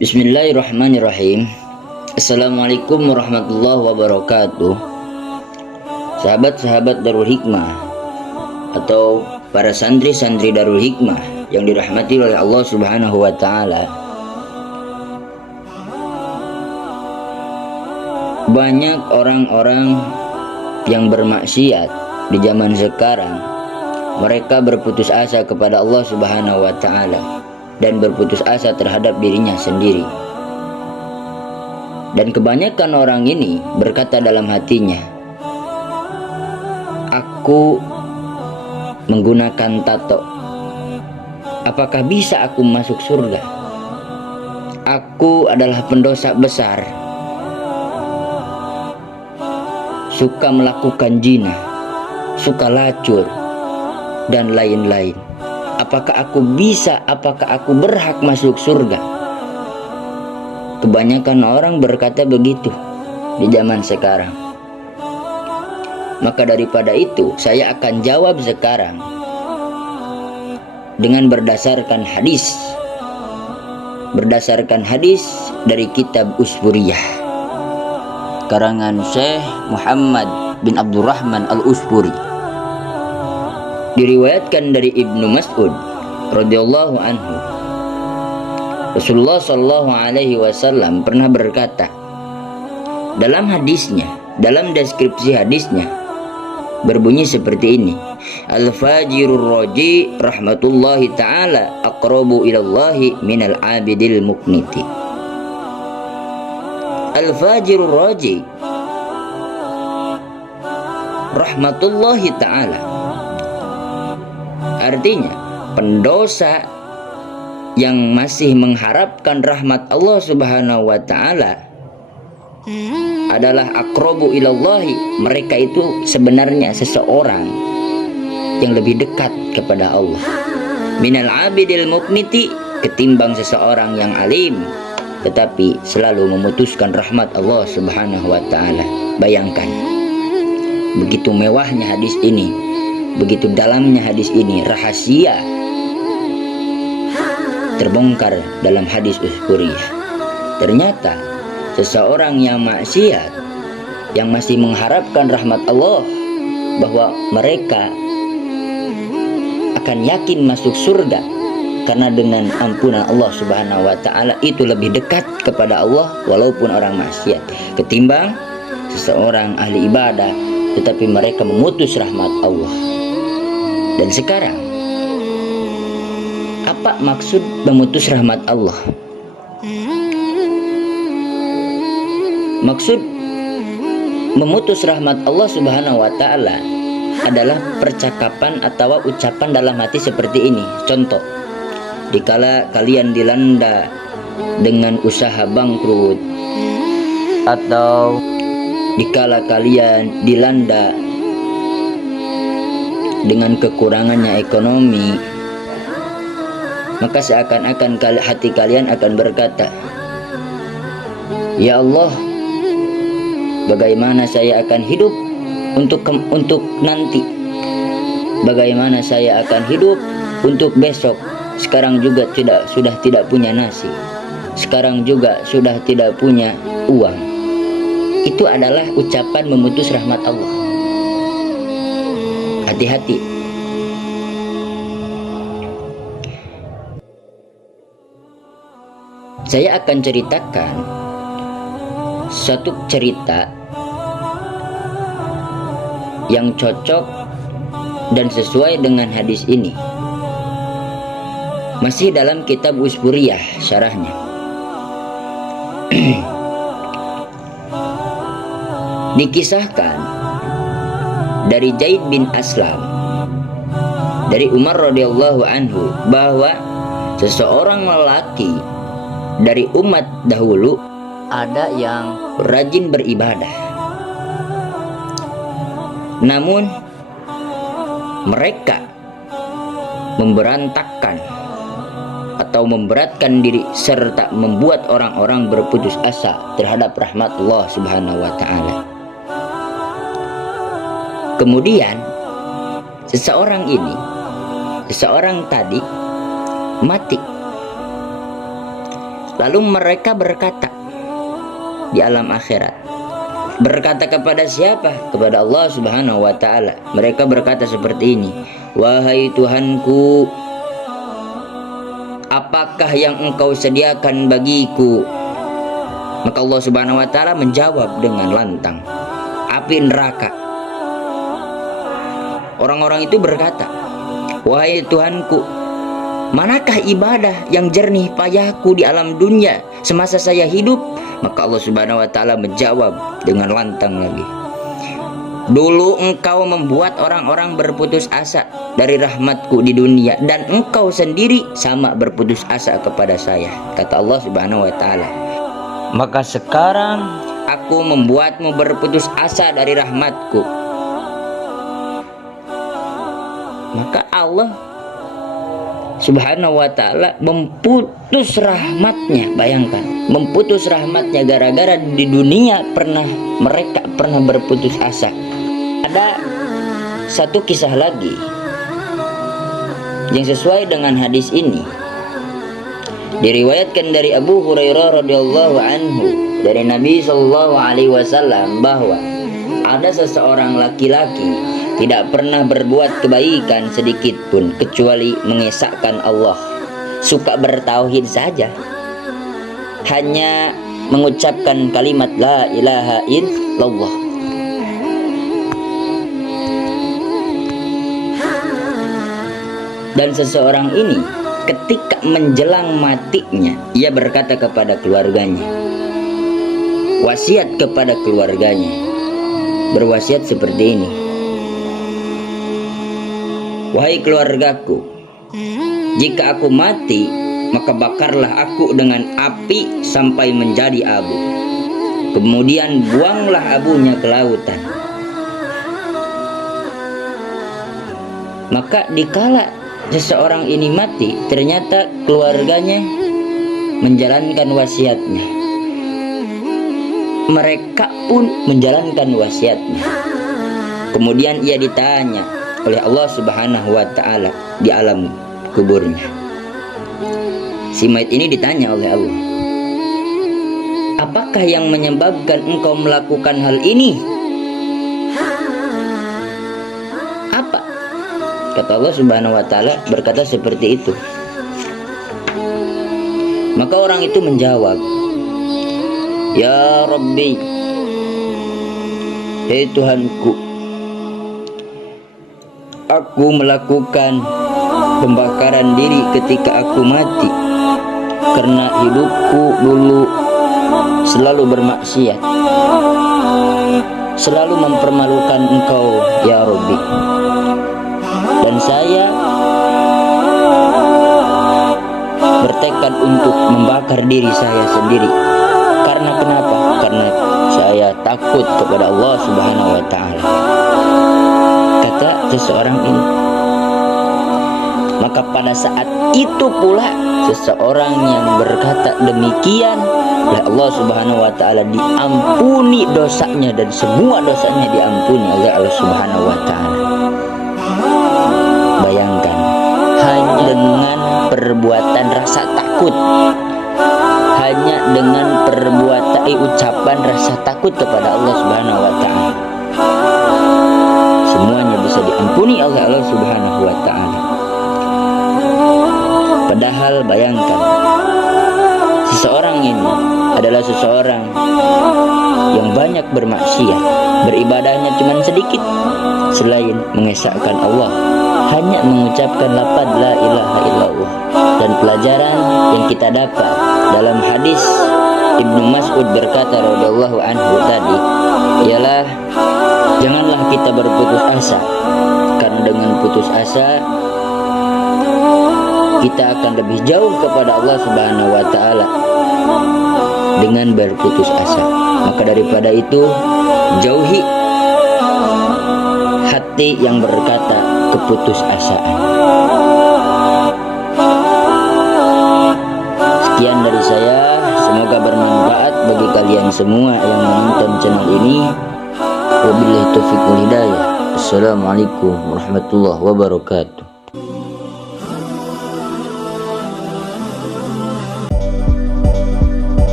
Bismillahirrahmanirrahim. Assalamualaikum warahmatullahi wabarakatuh. Sahabat-sahabat Darul Hikmah atau para santri-santri Darul Hikmah yang dirahmati oleh Allah Subhanahu wa taala. Banyak orang-orang yang bermaksiat di zaman sekarang. Mereka berputus asa kepada Allah Subhanahu wa taala dan berputus asa terhadap dirinya sendiri. Dan kebanyakan orang ini berkata dalam hatinya, aku menggunakan tato, apakah bisa aku masuk surga? Aku adalah pendosa besar, suka melakukan zina, suka lacur, dan lain-lain. Apakah aku bisa, apakah aku berhak masuk surga? Kebanyakan orang berkata begitu di zaman sekarang. Maka daripada itu, saya akan jawab sekarang dengan berdasarkan hadis. Berdasarkan hadis dari kitab Usburiyah karangan Syekh Muhammad bin Abdurrahman Al-Usburi. Diriwayatkan dari Ibnu Mas'ud radhiyallahu anhu, Rasulullah sallallahu alaihi wasallam pernah berkata dalam hadisnya, dalam deskripsi hadisnya berbunyi seperti ini: Al-fajirur raji rahmatullahi ta'ala aqrabu ilallahi minal abidil muqniti. Al-fajirur raji rahmatullahi ta'ala, artinya pendosa yang masih mengharapkan rahmat Allah Subhanahu wa taala adalah aqrabu ilallahi. Mereka itu sebenarnya seseorang yang lebih dekat kepada Allah minal abidil muqniti, ketimbang seseorang yang alim tetapi selalu memutuskan rahmat Allah Subhanahu wa taala. Bayangkan, begitu mewahnya hadis ini, begitu dalamnya hadis ini, rahasia terbongkar dalam hadis Usburiyah. Ternyata seseorang yang maksiat, yang masih mengharapkan rahmat Allah, bahwa mereka akan yakin masuk surga karena dengan ampunan Allah Subhanahu wa taala itu lebih dekat kepada Allah walaupun orang maksiat, ketimbang seseorang ahli ibadah tetapi mereka memutus rahmat Allah. Dan sekarang, apa maksud memutus rahmat Allah? Maksud memutus rahmat Allah Subhanahu wa taala adalah percakapan atau ucapan dalam hati seperti ini. Contoh, dikala kalian dilanda dengan usaha bangkrut, atau dikala kalian dilanda dengan kekurangannya ekonomi, maka seakan-akan hati kalian akan berkata, ya Allah, bagaimana saya akan hidup untuk nanti? Bagaimana saya akan hidup untuk besok? Sekarang juga sudah tidak punya nasi. Sekarang juga sudah tidak punya uang. Itu adalah ucapan memutus rahmat Allah. Hati-hati. Saya akan ceritakan suatu cerita yang cocok dan sesuai dengan hadis ini. Masih dalam kitab Usburiyah syarahnya. Dikisahkan dari Zaid bin Aslam dari Umar radhiyallahu anhu bahwa seseorang lelaki dari umat dahulu ada yang rajin beribadah, namun mereka memberantakkan atau memberatkan diri serta membuat orang-orang berputus asa terhadap rahmat Allah Subhanahu wa taala. Kemudian seseorang tadi mati. Lalu mereka berkata di alam akhirat. Berkata kepada siapa? Kepada Allah Subhanahu wa ta'ala. Mereka berkata seperti ini, wahai Tuhanku, apakah yang engkau sediakan bagiku? Maka Allah Subhanahu wa ta'ala menjawab dengan lantang, api neraka. Orang-orang itu berkata, wahai Tuhanku, manakah ibadah yang jernih payahku di alam dunia semasa saya hidup? Maka Allah Subhanahu wa ta'ala menjawab dengan lantang lagi, dulu engkau membuat orang-orang berputus asa dari rahmatku di dunia, dan engkau sendiri sama berputus asa kepada saya, kata Allah Subhanahu wa ta'ala. Maka sekarang aku membuatmu berputus asa dari rahmatku. Maka Allah Subhanahu wa ta'ala memutus rahmatnya. Bayangkan, memutus rahmatnya gara-gara di dunia mereka pernah berputus asa. Ada satu kisah lagi yang sesuai dengan hadis ini, diriwayatkan dari Abu Hurairah radhiyallahu anhu dari Nabi sallallahu alaihi wasallam bahwa ada seseorang laki-laki tidak pernah berbuat kebaikan sedikit pun kecuali mengesahkan Allah, suka bertauhid saja, hanya mengucapkan kalimat la ilaha illallah. Dan seseorang ini ketika menjelang matinya, ia berkata kepada keluarganya, wasiat kepada keluarganya, berwasiat seperti ini, wahai keluargaku, jika aku mati, maka bakarlah aku dengan api sampai menjadi abu. Kemudian buanglah abunya ke lautan. Maka dikala seseorang ini mati, ternyata keluarganya menjalankan wasiatnya. Mereka pun menjalankan wasiatnya. Kemudian ia ditanya oleh Allah Subhanahu wa ta'ala di alam kuburnya. Si mayit ini ditanya oleh Allah, apakah yang menyebabkan engkau melakukan hal ini? Apa? Kata Allah Subhanahu wa ta'ala berkata seperti itu. Maka orang itu menjawab, ya Rabbi, hei Tuhanku, aku melakukan pembakaran diri ketika aku mati karena hidupku dulu selalu bermaksiat, selalu mempermalukan engkau ya Rabbi, dan saya bertekad untuk membakar diri saya sendiri. Karena kenapa? Karena saya takut kepada Allah Subhanahu wa ta'ala, kata seseorang ini. Maka pada saat itu pula seseorang yang berkata demikian oleh Allah Subhanahu wa ta'ala diampuni dosanya, dan semua dosanya diampuni oleh Allah Subhanahu wa ta'ala. Bayangkan, hanya dengan perbuatan rasa takut, hanya dengan perbuatan ucapan rasa takut kepada Allah Subhanahu wa ta'ala, semuanya bisa diampuni oleh Allah Subhanahu wa ta'ala. Padahal bayangkan, seseorang ini adalah seseorang yang banyak bermaksiat, beribadahnya cuma sedikit, selain mengesahkan Allah, hanya mengucapkan lafaz la ilaha illallah. Dan pelajaran yang kita dapat dalam hadis Ibnu Mas'ud berkata radhiyallahu anhu tadi ialah, janganlah kita berputus asa, karena dengan putus asa kita akan lebih jauh kepada Allah Subhanahu wa ta'ala dengan berputus asa. Maka daripada itu, jauhi hati yang berkata keputusasaan. Sekian dari saya, semoga bermanfaat bagi kalian semua yang menonton channel ini. Wabillahi taufiq wal hidayah. Assalamualaikum warahmatullahi wabarakatuh.